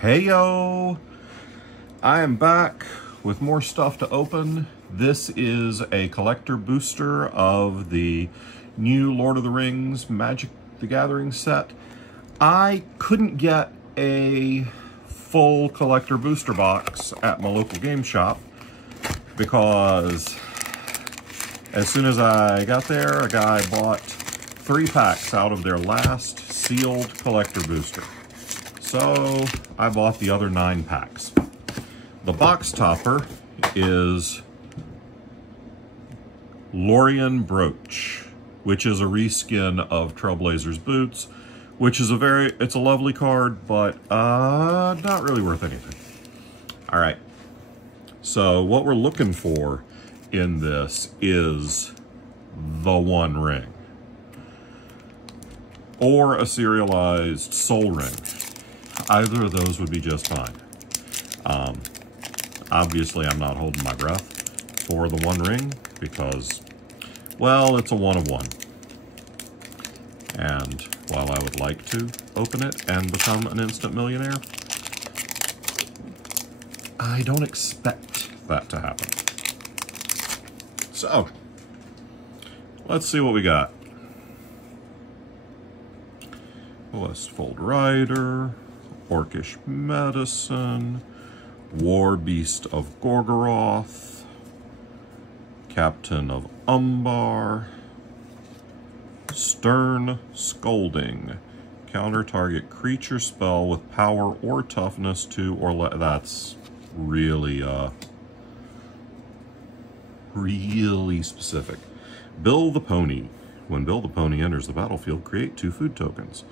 Heyo! I am back with more stuff to open. This is a collector booster of the new Lord of the Rings Magic the Gathering set. I couldn't get a full collector booster box at my local game shop because as soon as I got there, a guy bought 3 packs out of their last sealed collector booster. So I bought the other 9 packs. The box topper is Lorien Brooch, which is a reskin of Trailblazer's Boots, which is it's a lovely card, but not really worth anything. All right, so what we're looking for in this is the One Ring, or a serialized Soul Ring. Either of those would be just fine. Obviously, I'm not holding my breath for the One Ring because, well, it's a 1 of 1. And while I would like to open it and become an instant millionaire, I don't expect that to happen. So, let's see what we got. Westfold Rider, Orcish Medicine, War Beast of Gorgoroth, Captain of Umbar, Stern Scolding, counter target creature spell with power or toughness 2 or less. That's really, really specific. Bill the Pony. When Bill the Pony enters the battlefield, create 2 food tokens.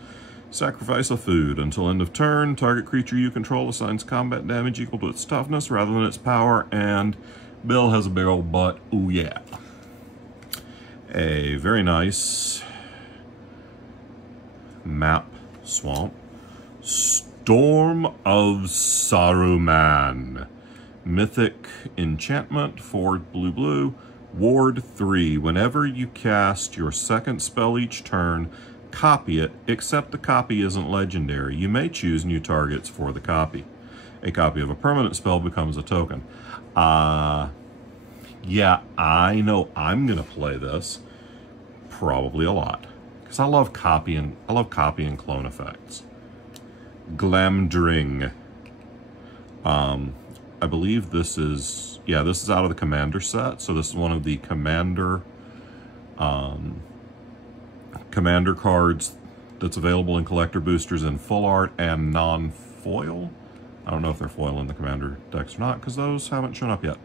Sacrifice a food. Until end of turn, target creature you control assigns combat damage equal to its toughness rather than its power, and Bill has a big old butt. Ooh yeah. A very nice map swamp. Storm of Saruman. Mythic enchantment for blue. Ward 3. Whenever you cast your second spell each turn, copy it, except the copy isn't legendary. You may choose new targets for the copy. A copy of a permanent spell becomes a token. Yeah, I know I'm gonna play this probably a lot because I love copy and clone effects. Glamdring. I believe this is out of the Commander set, so this is one of the Commander cards that's available in collector boosters in full art and non-foil. I don't know if they're foil in the Commander decks or not because those haven't shown up yet.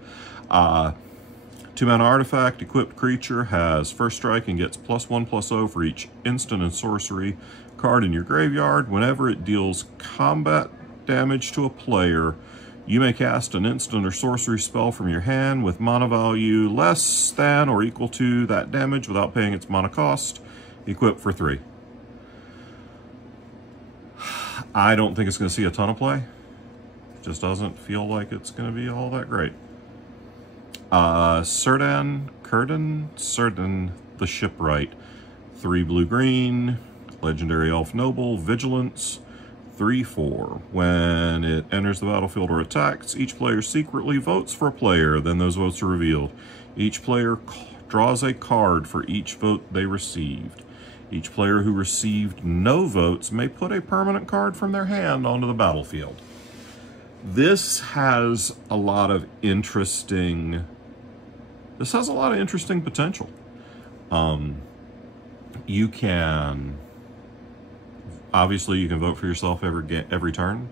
2-mana artifact, equipped creature has first strike and gets +1/+0 for each instant and sorcery card in your graveyard. Whenever it deals combat damage to a player, you may cast an instant or sorcery spell from your hand with mana value less than or equal to that damage without paying its mana cost. Equipped for 3. I don't think it's going to see a ton of play. Just doesn't feel like it's going to be all that great. Círdan the Shipwright. 3 blue-green, legendary elf noble, vigilance, 3/4. When it enters the battlefield or attacks, each player secretly votes for a player, then those votes are revealed. Each player draws a card for each vote they received. Each player who received no votes may put a permanent card from their hand onto the battlefield. This has a lot of interesting potential. You can vote for yourself every turn,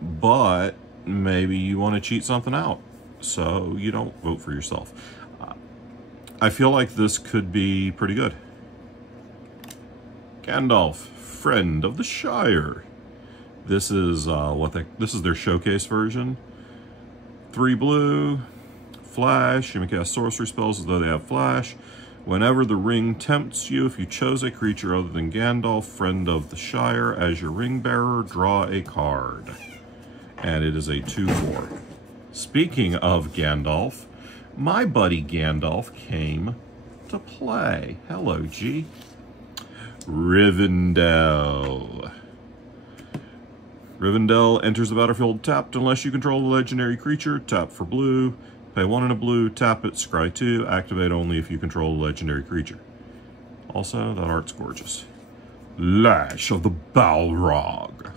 but maybe you want to cheat something out, so you don't vote for yourself. I feel like this could be pretty good. Gandalf, Friend of the Shire. This is this is their showcase version. 3 blue, flash. You may cast sorcery spells as though they have flash. Whenever the ring tempts you, if you chose a creature other than Gandalf, Friend of the Shire, as your ring bearer, draw a card. And it is a 2/4. Speaking of Gandalf, my buddy Gandalf came to play. Hello, G. Rivendell. Rivendell enters the battlefield tapped unless you control a legendary creature. Tap for blue. Pay 1 and a blue. Tap it. Scry 2. Activate only if you control a legendary creature. Also, that art's gorgeous. Lash of the Balrog.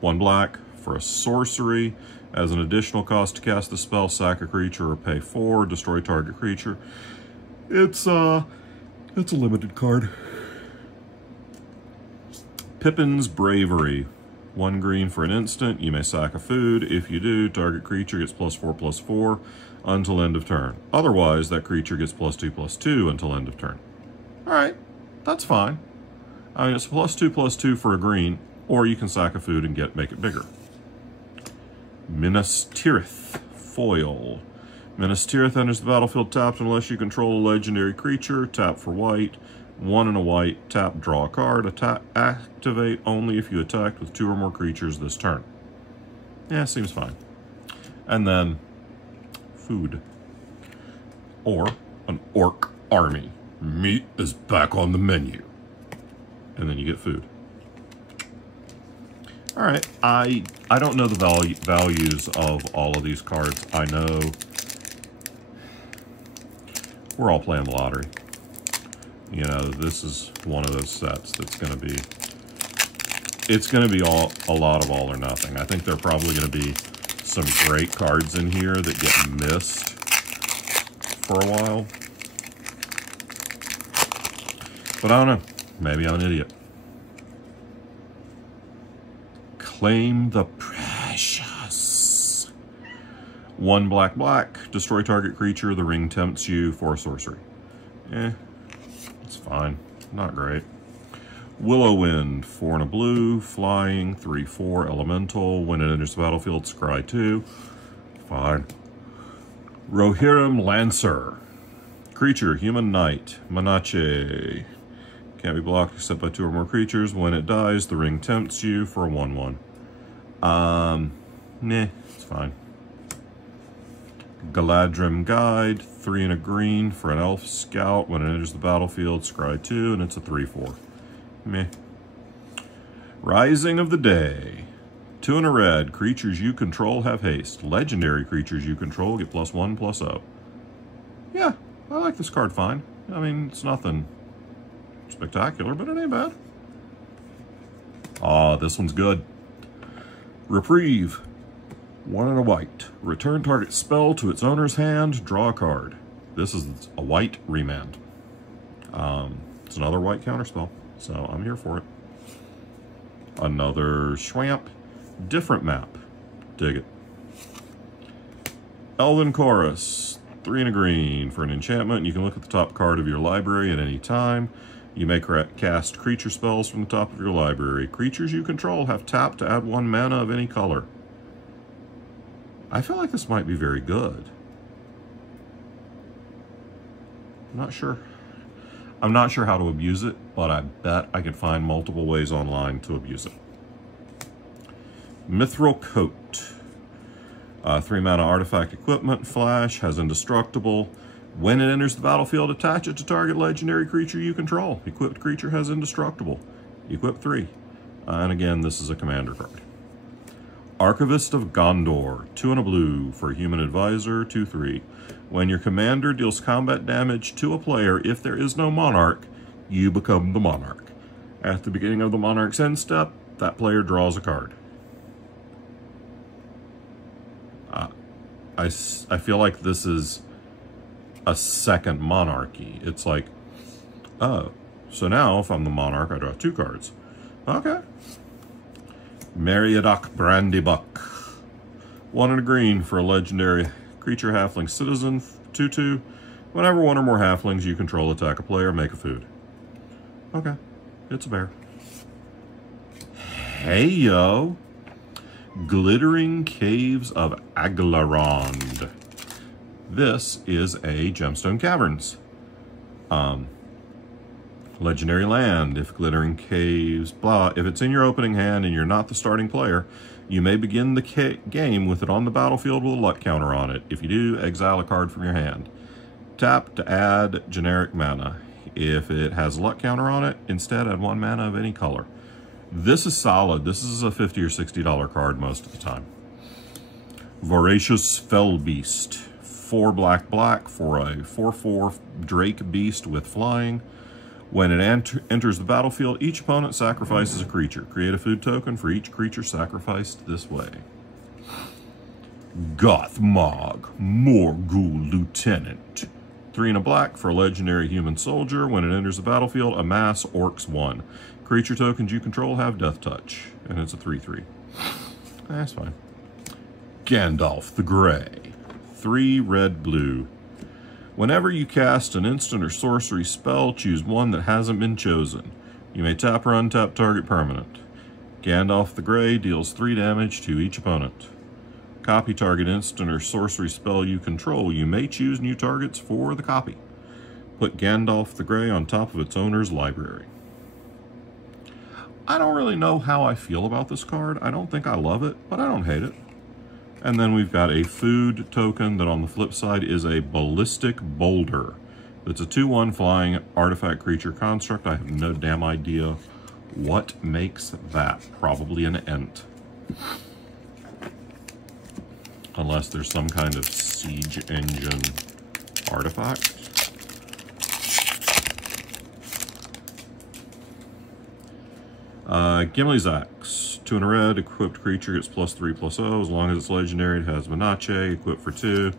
1 black for a sorcery. As an additional cost to cast the spell, sack a creature or pay 4. Destroy target creature. It's a limited card. Pippin's Bravery. 1 green for an instant. You may sack a food. If you do, target creature gets +4/+4 until end of turn. Otherwise, that creature gets +2/+2 until end of turn. Alright, that's fine. I mean, it's +2/+2 for a green, or you can sack a food and make it bigger. Minas Tirith. Foil. Minas Tirith enters the battlefield tapped unless you control a legendary creature. Tap for white. 1 and a white. Tap, draw a card. Activate only if you attacked with 2 or more creatures this turn. Yeah, seems fine. And then food. Or an orc army. Meat is back on the menu. And then you get food. All right, I don't know the values of all of these cards. I know we're all playing the lottery. You know, this is one of those sets that's going to be, it's going to be a lot of all or nothing. I think there are probably going to be some great cards in here that get missed for a while. But I don't know. Maybe I'm an idiot. Claim the Precious. 1 black. Destroy target creature. The ring tempts you for a sorcery. It's fine. Not great. Willow Wind. 4 and a blue. Flying. 3/4. Elemental. When it enters the battlefield, scry 2. Fine. Rohirrim Lancer. Creature. Human Knight. Manache. Can't be blocked except by 2 or more creatures. When it dies, the ring tempts you for a 1/1. Nah, it's fine. Galadrim Guide, 3 and a green for an elf scout. When it enters the battlefield, scry 2, and it's a 3/4. Meh. Rising of the Day, 2 and a red. Creatures you control have haste. Legendary creatures you control get +1/+0. Yeah, I like this card fine. I mean, it's nothing spectacular, but it ain't bad. This one's good. Reprieve. 1 and a white. Return target spell to its owner's hand. Draw a card. This is a white remand. It's another white counterspell, so I'm here for it. Another Schwamp. Different map. Dig it. Elven Chorus. 3 and a green for an enchantment. You can look at the top card of your library at any time. You may cast creature spells from the top of your library. Creatures you control have tapped to add 1 mana of any color. I feel like this might be very good. I'm not sure how to abuse it, but I bet I could find multiple ways online to abuse it. Mithril Coat. 3 mana artifact equipment. Flash. Has indestructible. When it enters the battlefield, attach it to target legendary creature you control. Equipped creature has indestructible. Equip 3. And again, this is a commander card. Archivist of Gondor. 2 and a blue for human advisor. 2/3. When your commander deals combat damage to a player, if there is no monarch, you become the monarch. At the beginning of the monarch's end step, that player draws a card. I feel like this is a second monarchy. It's like, oh, so now if I'm the monarch, I draw 2 cards. Okay. Meriadoc Brandybuck. 1 and a green for a legendary creature halfling citizen. 2/2. Whenever 1 or more halflings you control attack a player, make a food. Okay. It's a bear. Hey, yo. Glittering Caves of Aglarond. This is a Gemstone Caverns. Legendary land. If Glittering Caves, blah. If it's in your opening hand and you're not the starting player, you may begin the game with it on the battlefield with a luck counter on it. If you do, exile a card from your hand. Tap to add generic mana. If it has a luck counter on it, instead add 1 mana of any color. This is solid. This is a $50 or $60 card most of the time. Voracious Fell Beast. 4 black for a 4/4 Drake Beast with flying. When it enters the battlefield, each opponent sacrifices a creature. Create a food token for each creature sacrificed this way. Gothmog, Morgul Lieutenant. 3 and a black for a legendary human soldier. When it enters the battlefield, amass Orcs 1. Creature tokens you control have Death Touch, and it's a 3/3. That's fine. Gandalf the Grey. 3 red-blue. Whenever you cast an instant or sorcery spell, choose one that hasn't been chosen. You may tap or untap target permanent. Gandalf the Grey deals 3 damage to each opponent. Copy target instant or sorcery spell you control. You may choose new targets for the copy. Put Gandalf the Grey on top of its owner's library. I don't really know how I feel about this card. I don't think I love it, but I don't hate it. And then we've got a food token that on the flip side is a Ballistic Boulder. It's a 2/1 flying artifact creature construct. I have no damn idea what makes that. Probably an Ent. Unless there's some kind of siege engine artifact. Gimli's Axe. 2 and a red, equipped creature gets +3/+0. As long as it's legendary, it has Menache, equipped for 2.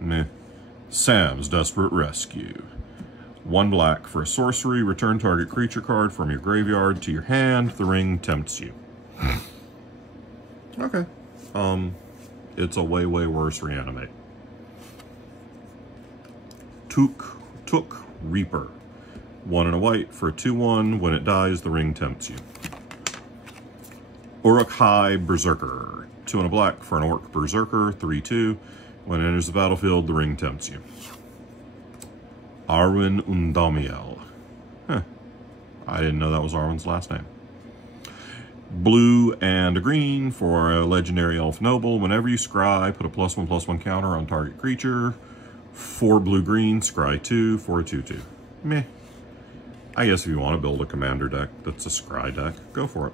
Meh. Sam's Desperate Rescue. 1 black for a sorcery. Return target creature card from your graveyard to your hand. The ring tempts you. Okay. It's a way worse reanimate. Took Reaper. 1 and a white for a 2/1. When it dies, the ring tempts you. Uruk-hai Berserker. 2 and a black for an Orc Berserker. 3/2. When it enters the battlefield, the ring tempts you. Arwen Undamiel. Huh. I didn't know that was Arwen's last name. Blue and a green for a legendary elf noble. Whenever you scry, put a +1/+1 counter on target creature. 4 blue-green, scry 2 for a 2/2. Meh. I guess if you want to build a commander deck that's a scry deck, go for it.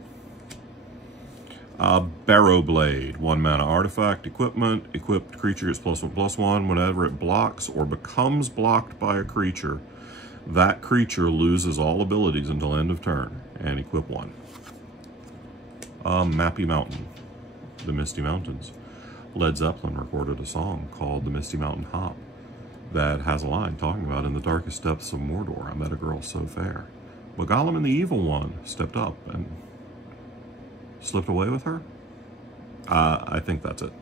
Barrow Blade, 1 mana artifact, equipment. Equipped creature gets +1/+1. Whenever it blocks or becomes blocked by a creature, that creature loses all abilities until end of turn, and equip 1. Mappy Mountain, the Misty Mountains. Led Zeppelin recorded a song called The Misty Mountain Hop that has a line talking about, in the darkest depths of Mordor, I met a girl so fair. But Gollum and the Evil One stepped up and slipped away with her? I think that's it.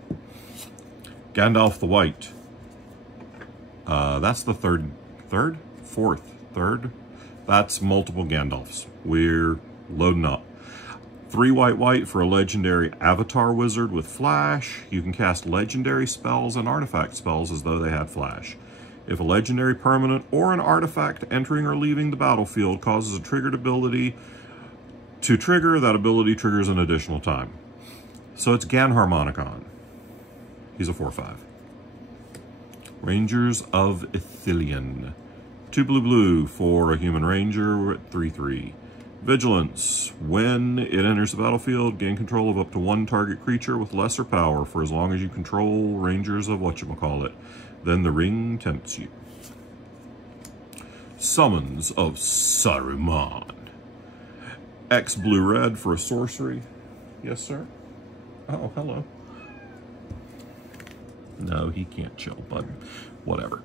Gandalf the White. That's the third? That's multiple Gandalfs. We're loading up. 3 white for a legendary Avatar Wizard with Flash. You can cast legendary spells and artifact spells as though they had Flash. If a legendary permanent or an artifact entering or leaving the battlefield causes a triggered ability to trigger, that ability triggers an additional time. So it's Ganharmonicon. He's a 4/5. Rangers of Ithilien. 2 blue for a human ranger at 3/3. Vigilance. When it enters the battlefield, gain control of up to 1 target creature with lesser power for as long as you control rangers of whatchamacallit. Then the ring tempts you. Summons of Saruman. X blue-red for a sorcery. Yes, sir? Oh, hello. No, he can't chill, but whatever.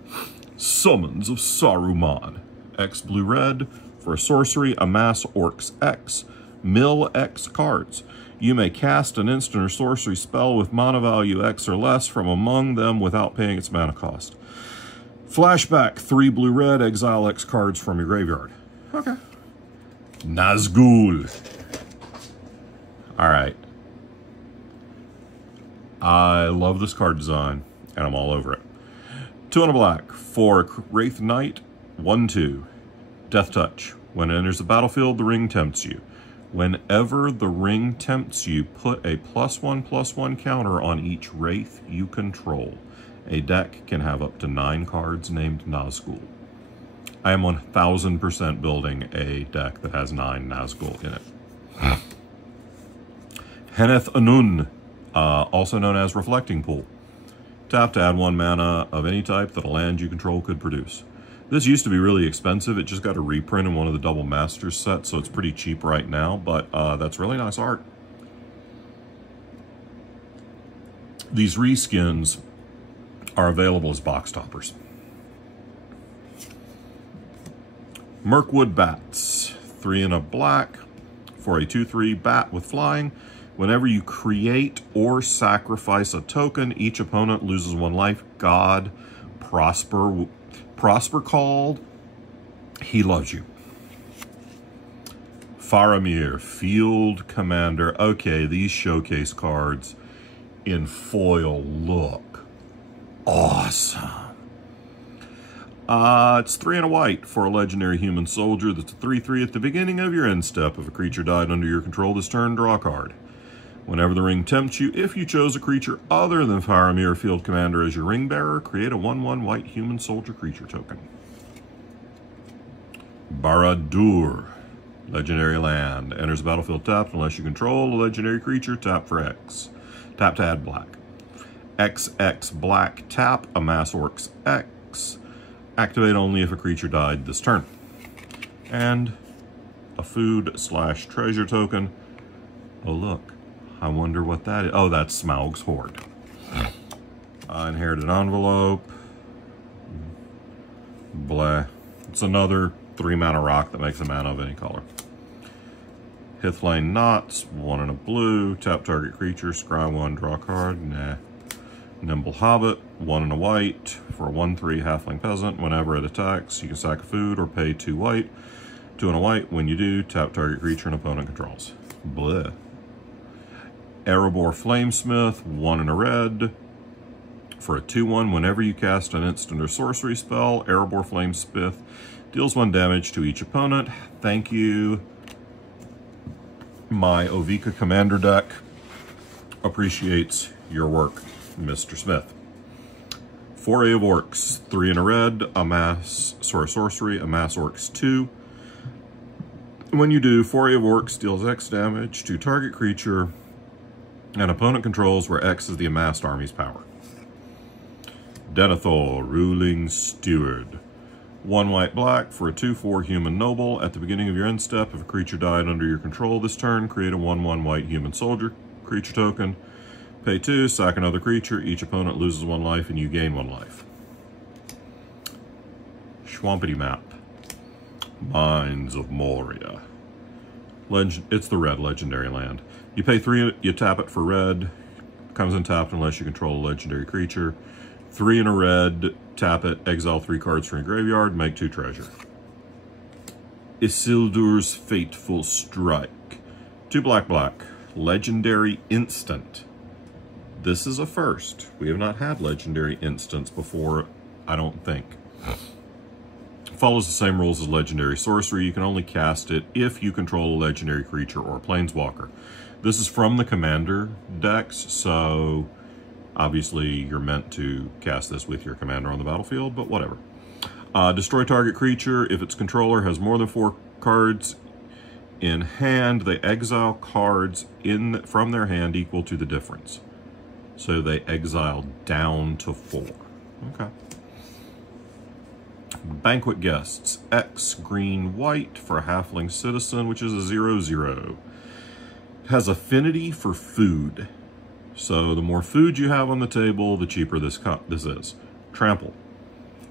Summons of Saruman. X blue-red for a sorcery. Amass Orcs X. Mill X cards. You may cast an instant or sorcery spell with mana value X or less from among them without paying its mana cost. Flashback, 3 blue-red, exile X cards from your graveyard. Okay. Nazgul. Alright. I love this card design, and I'm all over it. 2 and a black for Wraith Knight, 1/2. Death Touch. When it enters the battlefield, the ring tempts you. Whenever the ring tempts you, put a +1/+1 counter on each Wraith you control. A deck can have up to 9 cards named Nazgul. I am 1000% building a deck that has 9 Nazgul in it. Henneth Anun, also known as Reflecting Pool. Tap to add 1 mana of any type that a land you control could produce. This used to be really expensive. It just got a reprint in one of the Double Masters sets, so it's pretty cheap right now, but that's really nice art. These reskins are available as box toppers. Mirkwood Bats, 3 and a black for a 2/3 bat with flying. Whenever you create or sacrifice a token, each opponent loses 1 life. God, Prosper called, he loves you. Faramir, Field Commander. Okay, these showcase cards in foil look awesome. It's 3 and a white for a legendary human soldier. That's a 3/3 at the beginning of your end step. If a creature died under your control this turn, draw a card. Whenever the ring tempts you, if you chose a creature other than Faramir Field Commander as your ring bearer, create a 1/1 white human soldier creature token. Barad-dûr, legendary land. Enters the battlefield tapped unless you control a legendary creature. Tap for X. Tap to add black. XX black tap, amass orcs X. Activate only if a creature died this turn. And a food/treasure token. Oh look, I wonder what that is. Oh, that's Smaug's Hoard. Inherited envelope. Blah. It's another 3 mana rock that makes a mana of any color. Hithlane Knots, 1 and a blue. Tap target creature, scry 1, draw a card. Nah. Nimble Hobbit, 1 and a white for a 1/3 halfling peasant. Whenever it attacks, you can sack a food or pay 2 white. 2 and a white. When you do, tap target creature an opponent controls. Bleh. Erebor Flamesmith, 1 and a red for a 2/1. Whenever you cast an instant or sorcery spell, Erebor Flamesmith deals 1 damage to each opponent. Thank you. My Ovika Commander deck appreciates your work, Mr. Smith. Foray of Orcs, 3 and a red, amass sorcery, amass orcs 2. When you do, Foray of Orcs deals X damage to target creature and opponent controls where X is the amassed army's power. Denethor, Ruling Steward. 1 white black for a 2/4 human noble. At the beginning of your end step, if a creature died under your control this turn, create a 1/1 white human soldier creature token. Pay 2, sack another creature. Each opponent loses 1 life and you gain 1 life. Schwampity Map. Mines of Moria. It's the red legendary land. You pay 3, you tap it for red. Comes untapped unless you control a legendary creature. 3 and a red, tap it, exile 3 cards from your graveyard, make 2 treasure. Isildur's Fateful Strike. 2 black, legendary instant. This is a first. We have not had legendary instants before, I don't think. Follows the same rules as legendary sorcery. You can only cast it if you control a legendary creature or a planeswalker. This is from the commander decks, so obviously you're meant to cast this with your commander on the battlefield, but whatever. Destroy target creature. If its controller has more than 4 cards in hand, they exile cards from their hand equal to the difference. So they exile down to 4. Okay. Banquet Guests, X green white for a halfling citizen, which is a 0/0. Has affinity for food. So the more food you have on the table, the cheaper this is. Trample.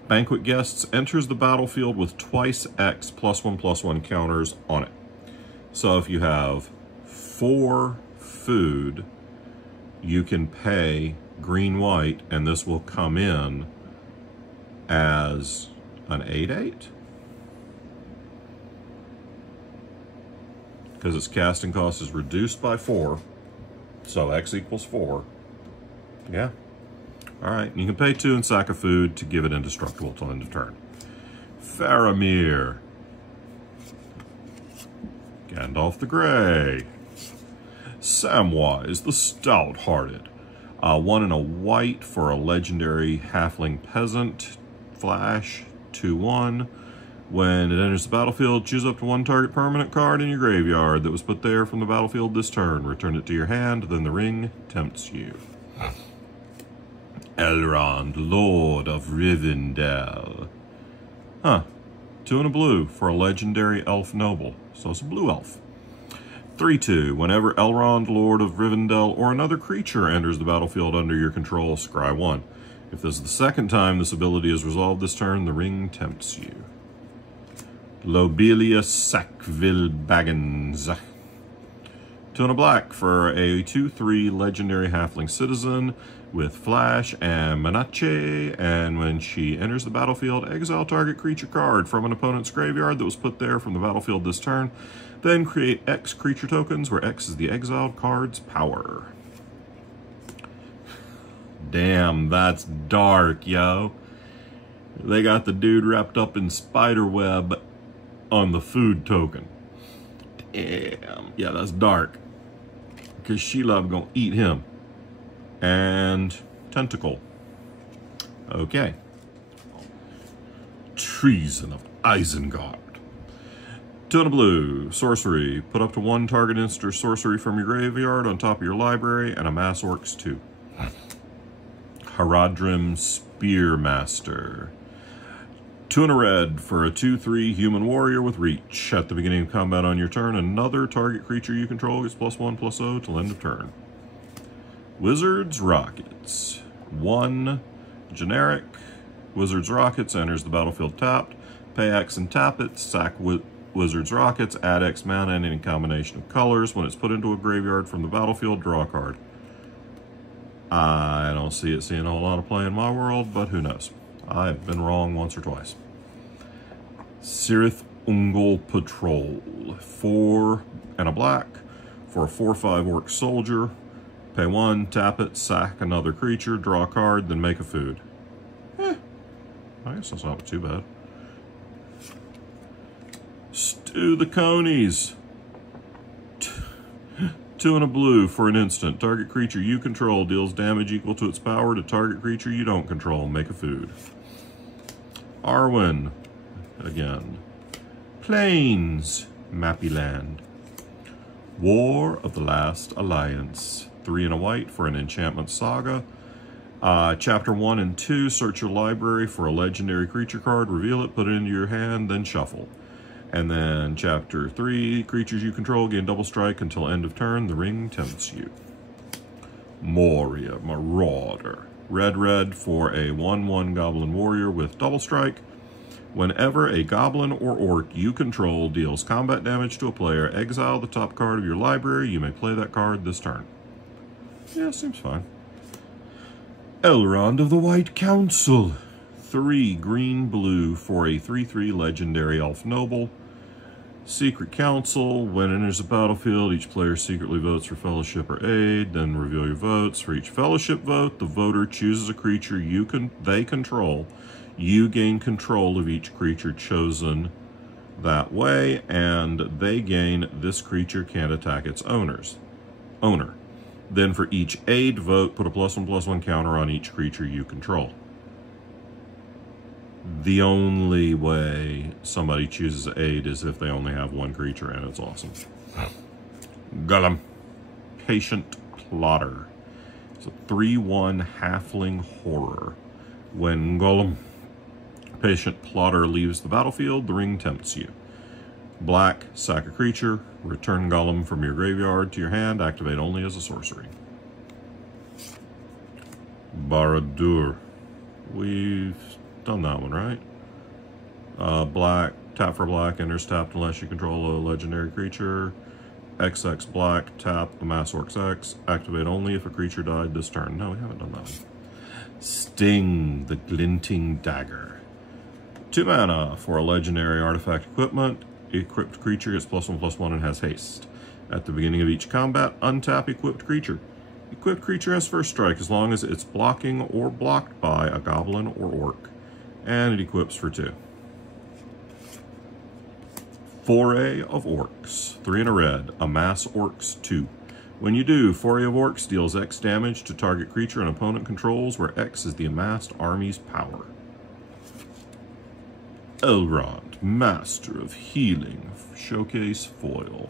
Banquet Guests enters the battlefield with twice X +1/+1 counters on it. So if you have 4 food, you can pay green-white, and this will come in as an 8/8? Because its casting cost is reduced by 4, so X equals 4. Yeah. All right, you can pay 2 and sack a food to give it indestructible till end of turn. Faramir. Gandalf the Grey. Samwise the Stout-Hearted. 1 and a white for a legendary halfling peasant. Flash, 2/1. When it enters the battlefield, choose up to one target permanent card in your graveyard that was put there from the battlefield this turn. Return it to your hand, then the ring tempts you. Elrond, Lord of Rivendell. Huh. 2 and a blue for a legendary elf noble. So it's a blue elf. 3/2. Whenever Elrond, Lord of Rivendell, or another creature enters the battlefield under your control, scry 1. If this is the second time this ability is resolved this turn, the ring tempts you. Lobelia Sackville Baggins. 2 and a black for a 2/3 legendary halfling citizen with flash and Manache, and when she enters the battlefield, exile target creature card from an opponent's graveyard that was put there from the battlefield this turn. Then create X creature tokens, where X is the exiled card's power. Damn, that's dark, yo. They got the dude wrapped up in spider web on the food token. Damn, yeah, that's dark. Because Shelob gonna eat him. And Tentacle. Okay. Treason of Isengard. 2 and a blue, sorcery. Put up to one target instant or sorcery from your graveyard on top of your library and amass orcs 2. Haradrim Spearmaster. 2 and a red for a 2/3 human warrior with reach. At the beginning of combat on your turn, another target creature you control gets +1/+0 till end of turn. Wizard's Rockets. 1 generic. Wizard's Rockets enters the battlefield tapped. Pay X and tap it. Sack Wizard's Rockets. Add X mana in any combination of colors. When it's put into a graveyard from the battlefield, draw a card. I don't see it seeing a whole lot of play in my world, but who knows. I've been wrong once or twice. Cirith Ungol Patrol. 4 and a black for a 4/5 orc soldier. Pay 1, tap it, sack another creature, draw a card, then make a food. I guess that's not too bad. Stew the Conies. 2 and a blue for an instant. Target creature you control deals damage equal to its power to target creature you don't control. Make a food. Arwen. Again. Plains. Mappy Land. War of the Last Alliance. 3 and a white for an enchantment saga. Chapter 1 and 2, search your library for a legendary creature card, reveal it, put it into your hand, then shuffle. And then Chapter 3, creatures you control gain double strike until end of turn. The ring tempts you. Moria Marauder. Red for a 1/1 goblin warrior with double strike. Whenever a goblin or orc you control deals combat damage to a player, exile the top card of your library. You may play that card this turn. Yeah, seems fine. Elrond of the White Council. 3 green-blue for a 3/3 legendary elf noble. Secret Council. When it enters the battlefield, each player secretly votes for fellowship or aid. Then reveal your votes. For each fellowship vote, the voter chooses a creature they control. You gain control of each creature chosen that way, and they gain this creature can't attack its owner. Then for each aid vote, put a +1/+1 counter on each creature you control. The only way somebody chooses aid is if they only have one creature, and it's awesome. Gollum. Patient Plotter. It's a 3/1 halfling horror. When Gollum, Patient Plotter, leaves the battlefield, the ring tempts you. Black, sack a creature, return Gollum from your graveyard to your hand, activate only as a sorcery. Barad-dûr. We've done that one, right? Black, tap for black, enters tapped unless you control a legendary creature. XX black, tap, amass orcs X, activate only if a creature died this turn. No, we haven't done that one. Sting, the Glinting Dagger. 2 mana for a legendary artifact equipment. Equipped creature gets +1/+1 and has haste. At the beginning of each combat, untap equipped creature. Equipped creature has first strike as long as it's blocking or blocked by a goblin or orc. And it equips for 2. Foray of Orcs. 3 and a red. Amass orcs 2. When you do, Foray of Orcs deals X damage to target creature an opponent controls, where X is the amassed army's power. Elrond. Master of Healing, showcase foil.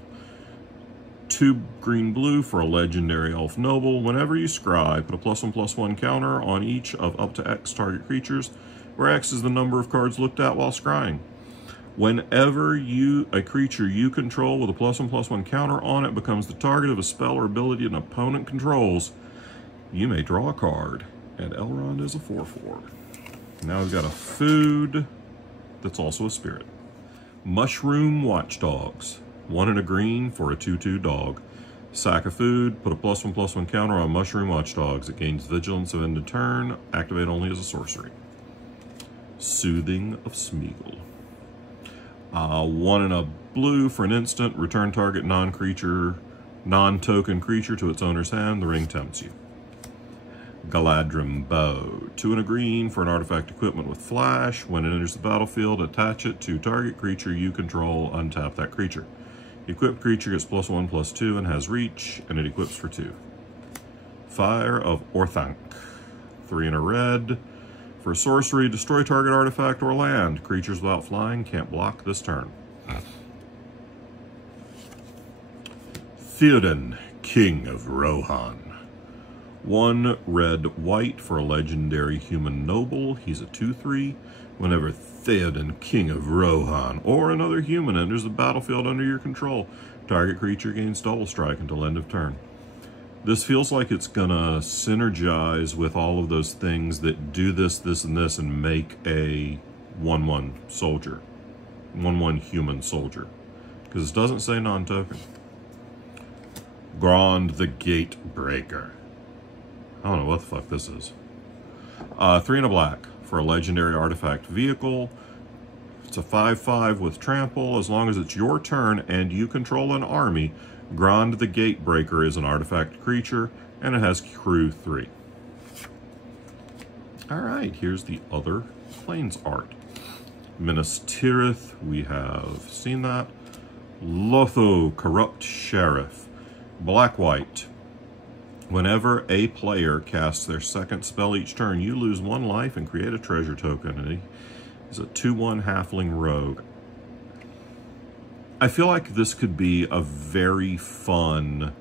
2 green-blue for a legendary elf noble. Whenever you scry, put a +1/+1 counter on each of up to X target creatures, where X is the number of cards looked at while scrying. Whenever a creature you control with a +1/+1 counter on it becomes the target of a spell or ability an opponent controls, you may draw a card. And Elrond is a 4/4. Now we've got a food that's also a spirit. Mushroom Watchdogs. 1 and a green for a 2/2 dog. Sack of food, put a +1/+1 counter on Mushroom Watchdogs. It gains vigilance of end of turn, activate only as a sorcery. Soothing of Smeagol. 1 and a blue for an instant, return target non-token creature to its owner's hand. The ring tempts you. Galadrim Bow. 2 and a green for an artifact equipment with flash. When it enters the battlefield, attach it to target creature you control, untap that creature. The equipped creature gets +1/+2 and has reach, and it equips for 2. Fire of Orthanc. 3 and a red. For a sorcery, destroy target artifact or land. Creatures without flying can't block this turn. Theoden, King of Rohan. 1 red-white for a legendary human noble. He's a 2/3. Whenever Theoden, King of Rohan, or another human enters the battlefield under your control, target creature gains double strike until end of turn. This feels like it's gonna synergize with all of those things that do this, this, and this, and make a 1/1 soldier. 1/1 human soldier. Because it doesn't say non-token. Grond the Gatebreaker. I don't know what the fuck this is. 3 and a black for a legendary artifact vehicle. It's a 5/5 with trample. As long as it's your turn and you control an army, Grond the Gatebreaker is an artifact creature, and it has crew 3. Alright, here's the other Plains art. Minas Tirith, we have seen that. Lotho, Corrupt Sheriff. Black-white. Whenever a player casts their second spell each turn, you lose 1 life and create a treasure token. And he is a 2/1 halfling rogue. I feel like this could be a very fun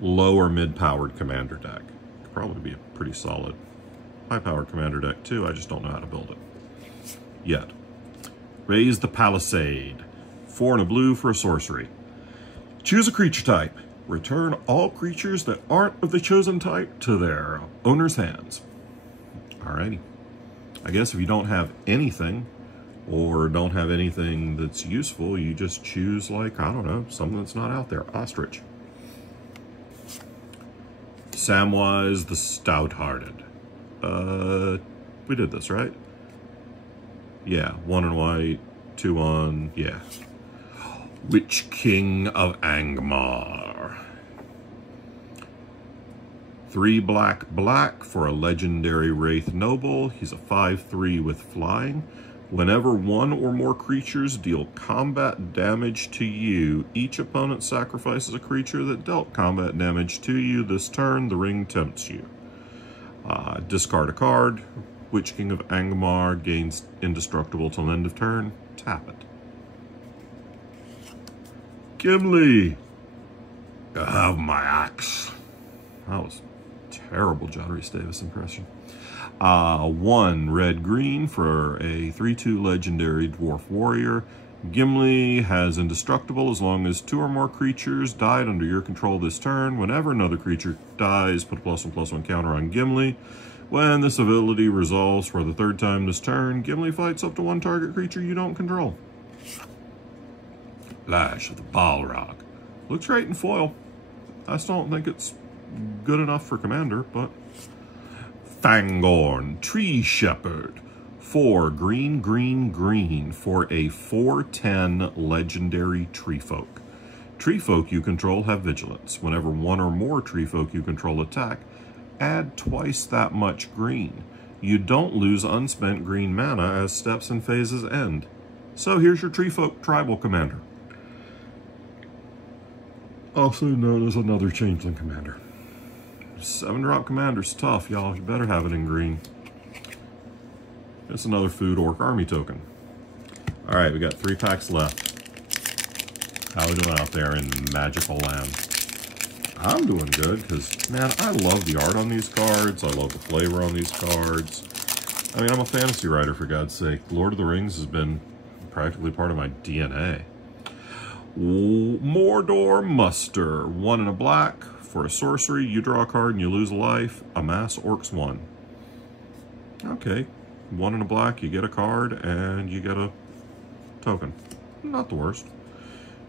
low or mid-powered commander deck. Could probably be a pretty solid high-powered commander deck too. I just don't know how to build it yet. Raise the Palisade. 4 and a blue for a sorcery. Choose a creature type. Return all creatures that aren't of the chosen type to their owner's hands. Alrighty. I guess if you don't have anything, or don't have anything that's useful, you just choose, like, I don't know, something that's not out there. Ostrich. Samwise the Stout-Hearted. We did this, right? Yeah, 1 and white, 2 on, yeah. Witch King of Angmar. 3 black for a legendary Wraith Noble. He's a 5/3 with flying. Whenever 1 or more creatures deal combat damage to you, each opponent sacrifices a creature that dealt combat damage to you this turn. The ring tempts you. Discard a card. Witch King of Angmar gains indestructible till end of turn. Tap it. Gimli. I have my axe. That was a terrible John Rhys Davis impression. 1 red-green for a 3/2 legendary dwarf warrior. Gimli has indestructible as long as 2 or more creatures died under your control this turn. Whenever another creature dies, put a +1/+1 counter on Gimli. When this ability resolves for the 3rd time this turn, Gimli fights up to 1 target creature you don't control. Lash of the Balrog. Looks great in foil. I still don't think it's good enough for Commander, but... Fangorn, Tree Shepherd. 4 green, green, green for a 4/10 legendary Tree Folk. Tree Folk you control have vigilance. Whenever 1 or more Tree Folk you control attack, add twice that much green. You don't lose unspent green mana as steps and phases end. So here's your Tree Folk Tribal Commander. Also known as another Changeling Commander. 7-drop Commander's tough, y'all. You better have it in green. It's another Food Orc Army token. All right, we got 3 packs left. How we doing out there in magical land? I'm doing good because, man, I love the art on these cards. I love the flavor on these cards. I mean, I'm a fantasy writer, for God's sake. Lord of the Rings has been practically part of my DNA. Mordor Muster. 1 and a black. For a sorcery, you draw a card and you lose a life. Amass Orcs 1. Okay. 1 and a black, you get a card and you get a token. Not the worst.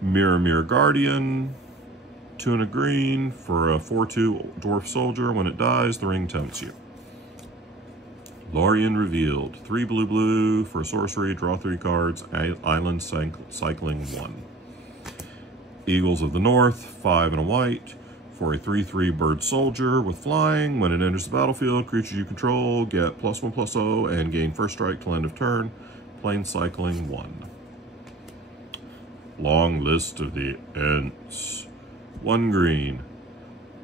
Mirror Guardian. 2 and a green. For a 4/2 dwarf soldier. When it dies, the ring tempts you. Lorien Revealed. 3 blue. For a sorcery, draw 3 cards. Island Cycling 1. Eagles of the North. 5 and a white. For a 3/3 bird soldier with flying, when it enters the battlefield, creatures you control get +1/+0 and gain first strike till end of turn. Plane Cycling 1. Long List of the Ents. 1 green.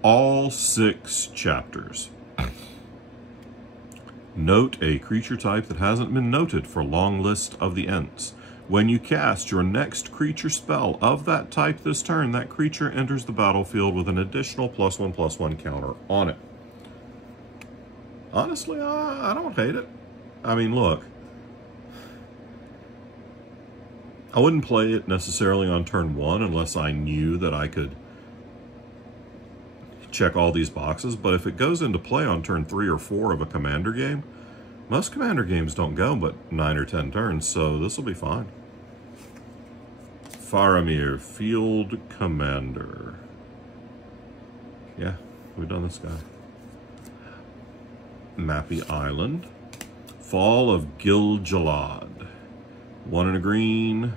All 6 chapters. Note a creature type that hasn't been noted for Long List of the Ents. When you cast your next creature spell of that type this turn, that creature enters the battlefield with an additional +1/+1 counter on it. Honestly, I don't hate it. I mean, look. I wouldn't play it necessarily on turn 1 unless I knew that I could check all these boxes, but if it goes into play on turn 3 or 4 of a Commander game, most Commander games don't go but 9 or 10 turns, so this will be fine. Faramir, Field Commander. Yeah, we've done this guy. Mappy Island. Fall of Gil-galad. 1 and a green.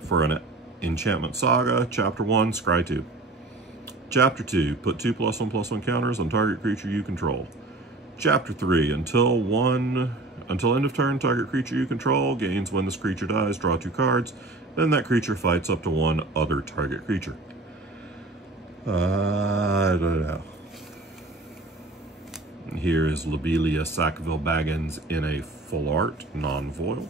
For an Enchantment Saga. Chapter 1, Scry 2. Chapter 2, put 2 +1/+1 counters on target creature you control. Chapter 3, until end of turn, target creature you control gains when this creature dies, draw 2 cards, then that creature fights up to 1 other target creature. I don't know. Here is Lobelia Sackville Baggins in a full art, non-foil.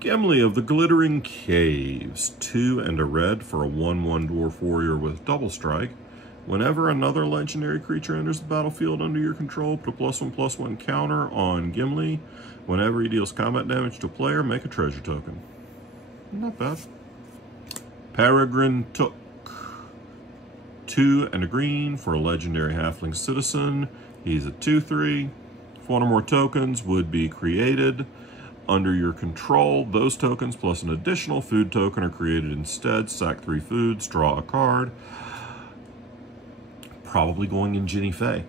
Gimli of the Glittering Caves, 2 and a red for a 1/1 dwarf warrior with double strike. Whenever another legendary creature enters the battlefield under your control, put a +1/+1 counter on Gimli. Whenever he deals combat damage to a player, make a treasure token. Not bad. Peregrine Took. 2 and a green for a legendary halfling citizen. He's a 2/3. If 1 or more tokens would be created under your control, those tokens plus an additional food token are created instead. Sack 3 foods, draw a card. Probably going in Ginny Fey,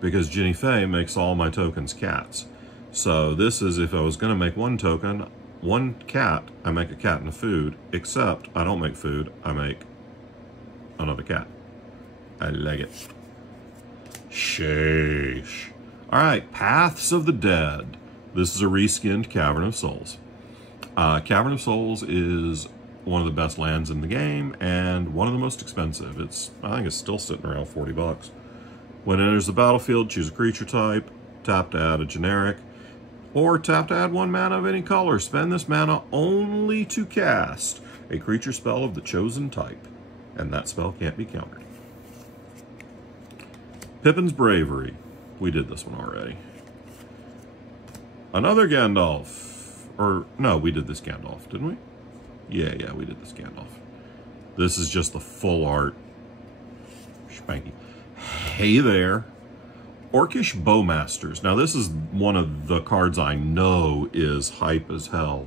because Ginny Fey makes all my tokens cats. So this is, if I was going to make 1 token, 1 cat, I make a cat and a food, except I don't make food, I make another cat. I like it. Sheesh. All right, Paths of the Dead. This is a reskinned Cavern of Souls. Cavern of Souls is one of the best lands in the game and one of the most expensive. I think it's still sitting around 40 bucks. When it enters the battlefield, choose a creature type, tap to add a generic, or tap to add 1 mana of any color. Spend this mana only to cast a creature spell of the chosen type, and that spell can't be countered. Pippin's Bravery. We did this one already. Another Gandalf. Or, no, we did this Gandalf, didn't we? Yeah, we did this Gandalf. This is just the full art. Spanky. Hey there. Orcish Bowmasters. Now, this is one of the cards I know is hype as hell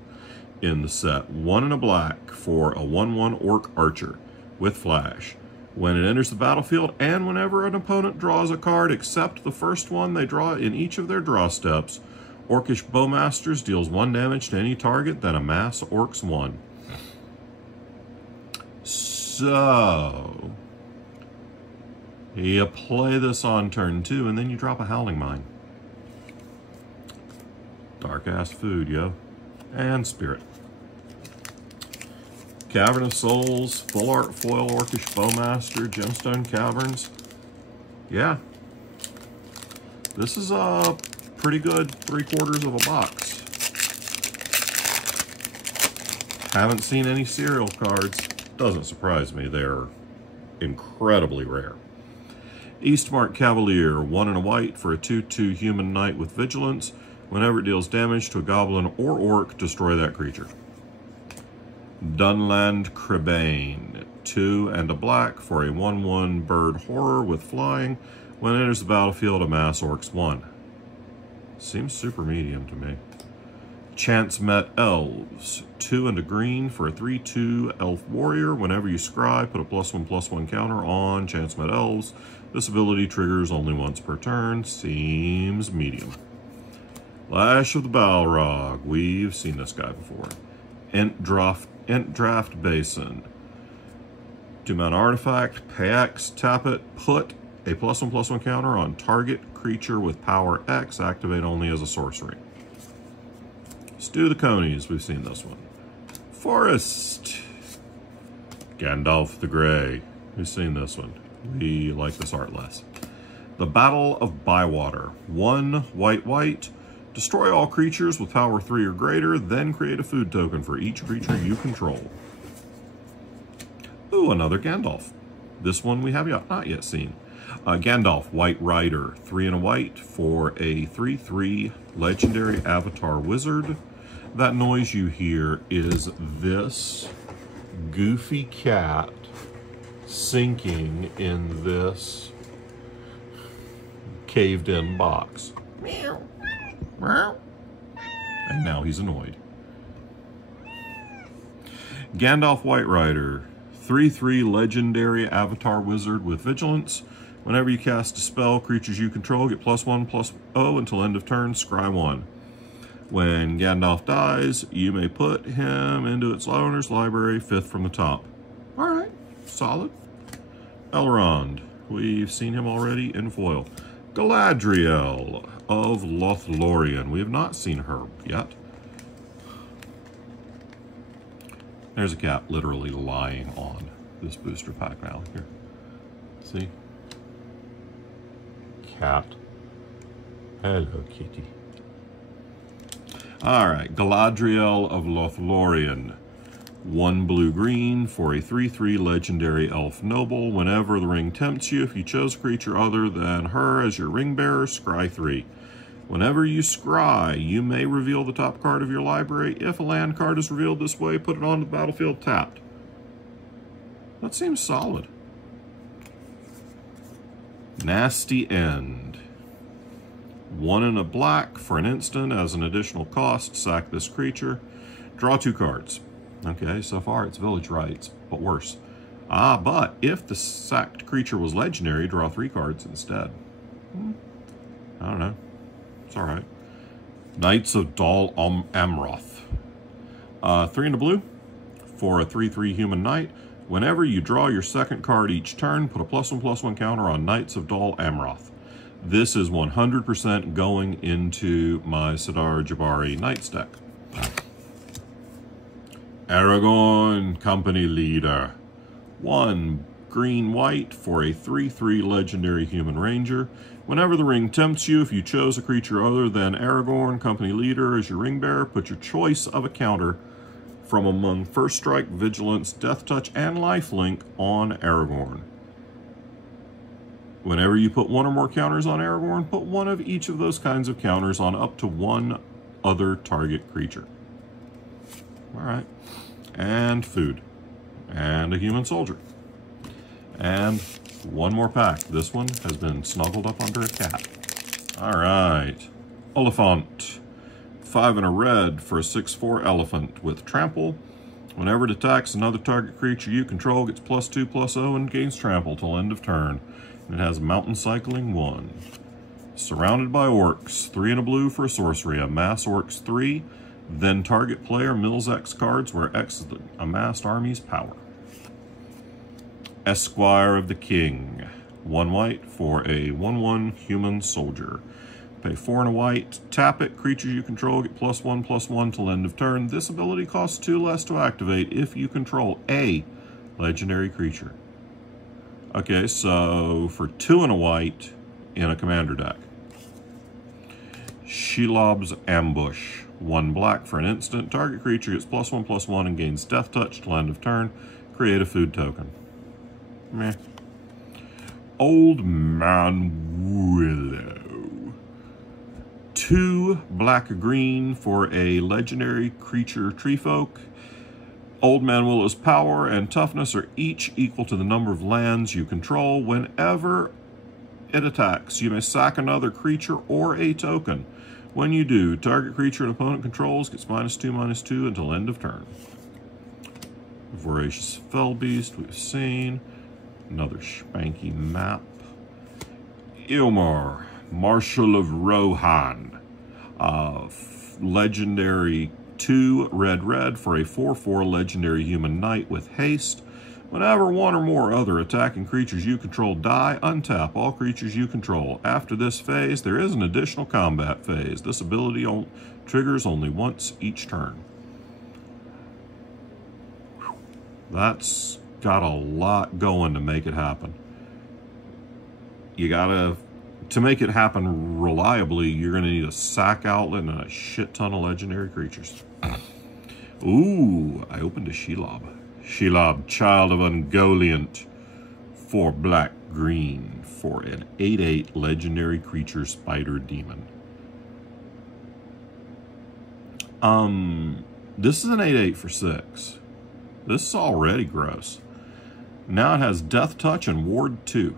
in the set. 1 and a black for a 1/1 Orc Archer with Flash. When it enters the battlefield, and whenever an opponent draws a card except the first one they draw in each of their draw steps, Orcish Bowmasters deals 1 damage to any target, then amass Orcs 1. So, you play this on turn 2, and then you drop a Howling Mine. Dark-ass food, yo. And Spirit. Cavern of Souls, full art foil Orcish Bowmaster, Gemstone Caverns. Yeah. This is a pretty good 3/4 of a box. Haven't seen any serial cards. Doesn't surprise me. They're incredibly rare. Eastmark Cavalier, 1 and a white for a 2/2 human knight with vigilance. Whenever it deals damage to a goblin or orc, destroy that creature. Dunland Crebain, 2 and a black for a 1/1 bird horror with flying. When it enters the battlefield, amass orcs 1. Seems super medium to me. Chance Met Elves, 2 and a green for a 3/2 elf warrior. Whenever you scry, put a +1/+1 counter on Chance Met Elves. This ability triggers only once per turn. Seems medium. Lash of the Balrog. We've seen this guy before. Ent Draft Basin. 2-mana artifact. Pay X, tap it, put a +1/+1 counter on target creature with power X. Activate only as a sorcery. Stew the Conies, we've seen this one. Forest. Gandalf the Grey, we've seen this one. We like this art less. The Battle of Bywater. 1 white. Destroy all creatures with power 3 or greater, then create a food token for each creature you control. Ooh, another Gandalf. This one we have not yet seen. Gandalf, White Rider, 3 and a white for a 3/3 legendary avatar wizard. That noise you hear is this goofy cat sinking in this caved-in box. Meow. Meow. And now he's annoyed. Gandalf, White Rider, 3/3 legendary avatar wizard with vigilance. Whenever you cast a spell, creatures you control get +1/+0 until end of turn, scry 1. When Gandalf dies, you may put him into its owner's library, 5th from the top. Alright, solid. Elrond, we've seen him already in foil. Galadriel of Lothlorien, we have not seen her yet. There's a cat literally lying on this booster pack now. Here, see? Cat. Hello, kitty. Alright, Galadriel of Lothlorien. 1 blue-green for a 3/3 legendary elf noble. Whenever the ring tempts you, if you chose a creature other than her as your ring bearer, scry 3. Whenever you scry, you may reveal the top card of your library. If a land card is revealed this way, put it on the battlefield tapped. That seems solid. Nasty End. 1 and a black for an instant. As an additional cost, sack this creature. Draw 2 cards. Okay, so far it's Village Rites, but worse. But if the sacked creature was legendary, draw 3 cards instead. I don't know. It's alright. Knights of Dol Amroth. 3 and a blue for a 3/3 human knight. Whenever you draw your second card each turn, put a +1/+1 counter on Knights of Dol Amroth. This is 100% going into my Sidar Jabari Knights deck. Aragorn, Company Leader. 1 green-white for a 3/3 legendary human ranger. Whenever the ring tempts you, if you chose a creature other than Aragorn, Company Leader, as your ring bearer, put your choice of a counter from among First Strike, Vigilance, Death Touch, and Lifelink on Aragorn. Whenever you put 1 or more counters on Aragorn, put 1 of each of those kinds of counters on up to 1 other target creature. Alright. And food. And a human soldier. And 1 more pack. This one has been snuggled up under a cat. Alright. Oliphant. 5 and a red for a 6/4 elephant with trample. Whenever it attacks another target creature you control, gets +2/+0 and gains trample till end of turn. It has Mountain Cycling 1. Surrounded by Orcs. 3 and a blue for a sorcery. Amass Orcs 3. Then target player mills X cards where X is the amassed army's power. Esquire of the King. 1 white for a 1/1 human soldier. Pay 4 and a white. Tap it. Creatures you control get +1/+1 till end of turn. This ability costs 2 less to activate if you control a legendary creature. Okay, so for 2 and a white in a commander deck. Shelob's Ambush. 1 black for an instant. Target creature gets +1/+1 and gains Death Touch till end of turn. Create a food token. Meh. Old Man Willow. 2 black-green for a legendary creature Treefolk. Old Man Willow's power and toughness are each equal to the number of lands you control. Whenever it attacks, you may sack another creature or a token. When you do, target creature an opponent controls gets -2/-2 until end of turn. Voracious Fellbeast, we've seen. Another spanky map. Ilmar, Marshal of Rohan. Legendary 2 red for a 4/4 legendary human knight with haste. Whenever 1 or more other attacking creatures you control die, untap all creatures you control. After this phase, there is an additional combat phase. This ability triggers only once each turn. That's got a lot going to make it happen. To make it happen reliably, you're going to need a sack outlet and a shit ton of legendary creatures. Ooh, I opened a Shelob. Shelob, Child of Ungoliant. 4 black-green for an 8/8 legendary creature spider demon. This is an 8/8 for 6. This is already gross. Now it has Death Touch and Ward 2.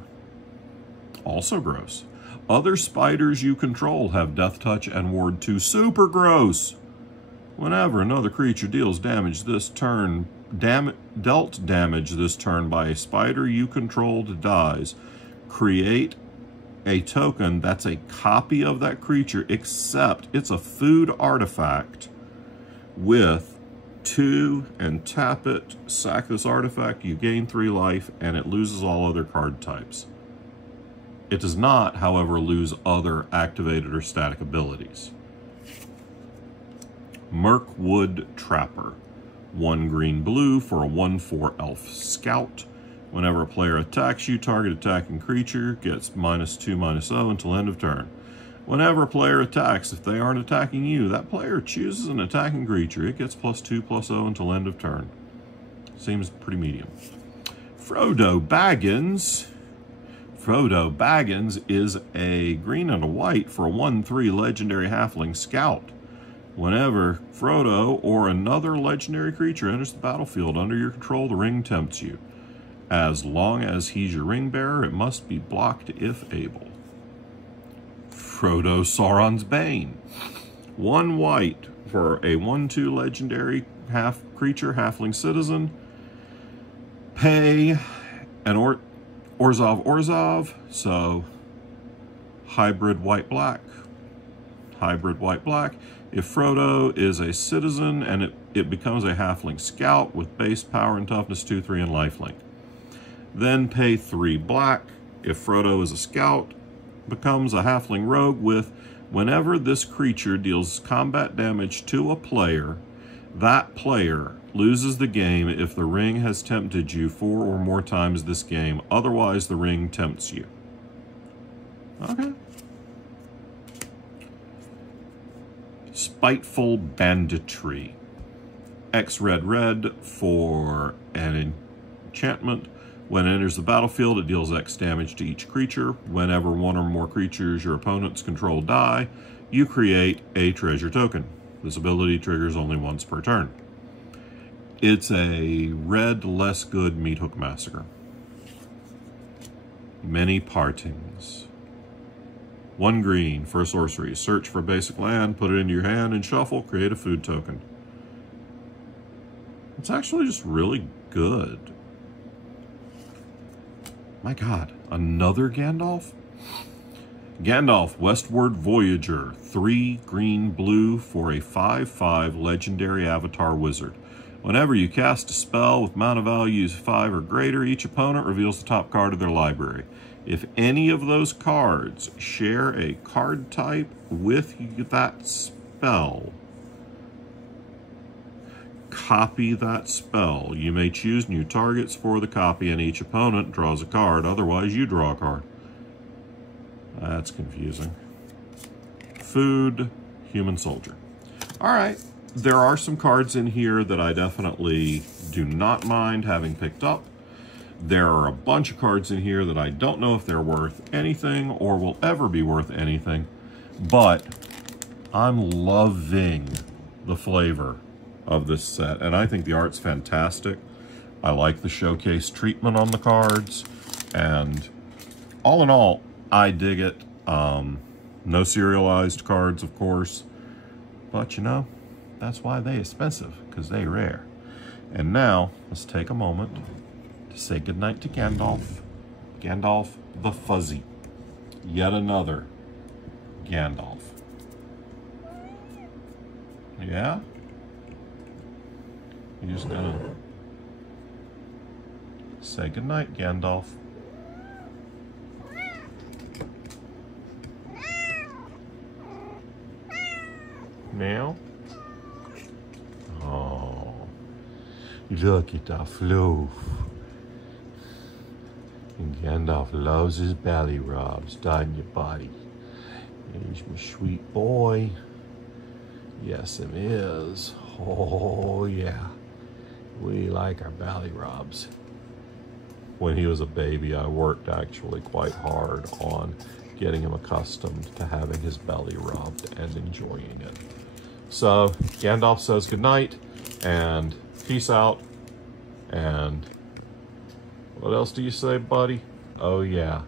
Also gross. Other spiders you control have Death Touch and Ward 2. Super gross! Whenever another creature deals damage this turn, dealt damage this turn by a spider you controlled dies, create a token that's a copy of that creature, except it's a food artifact with 2 and tap it, sack this artifact, you gain 3 life, and it loses all other card types. It does not, however, lose other activated or static abilities. Mirkwood Trapper. 1 green-blue for a 1/4 elf scout. Whenever a player attacks you, target attacking creature gets -2/-0 until end of turn. Whenever a player attacks, if they aren't attacking you, that player chooses an attacking creature. It gets +2/+0 until end of turn. Seems pretty medium. Frodo Baggins. Frodo Baggins is a green and a white for a 1/3 legendary halfling scout. Whenever Frodo or another legendary creature enters the battlefield under your control, the ring tempts you. As long as he's your ring bearer, it must be blocked if able. Frodo Sauron's Bane. 1 white for a 1/2 legendary creature halfling citizen. Pay an Orzhov, so hybrid white-black. Hybrid white-black. If Frodo is a citizen and it becomes a halfling scout with base power and toughness 2, 3, and lifelink. Then pay 3 black. If Frodo is a scout, becomes a halfling rogue with whenever this creature deals combat damage to a player, that player loses the game if the ring has tempted you 4 or more times this game. Otherwise, the ring tempts you. Okay. Spiteful Banditry. X red for an enchantment. When it enters the battlefield, it deals X damage to each creature. Whenever 1 or more creatures your opponents control die, you create a treasure token. This ability triggers only once per turn. It's a red, less good Meat Hook Massacre. Many Partings. 1 green for a sorcery. Search for a basic land, put it into your hand, and shuffle. Create a food token. It's actually just really good. My God, another Gandalf? Gandalf, Westward Voyager. 3 green-blue for a 5/5 legendary avatar wizard. Whenever you cast a spell with mana values 5 or greater, each opponent reveals the top card of their library. If any of those cards share a card type with that spell, copy that spell. You may choose new targets for the copy, and each opponent draws a card. Otherwise, you draw a card. That's confusing. food, human soldier. All right, there are some cards in here that I definitely do not mind having picked up. There are a bunch of cards in here that I don't know if they're worth anything or will ever be worth anything, but I'm loving the flavor of this set, and I think the art's fantastic. I like the showcase treatment on the cards, and all in all, I dig it. No serialized cards, of course, but you know, that's why they expensive, because they rare. And now, let's take a moment to say goodnight to Gandalf. Gandalf the Fuzzy. Yet another Gandalf. Yeah? You're just gonna say goodnight, Gandalf. Now? Oh, look at the floof. And Gandalf loves his belly rubs, doesn't you, buddy? He's my sweet boy. Yes, it is. Oh, yeah. We like our belly rubs. When he was a baby, I worked actually quite hard on getting him accustomed to having his belly rubbed and enjoying it. So Gandalf says goodnight and peace out. And what else do you say, buddy? Oh, yeah.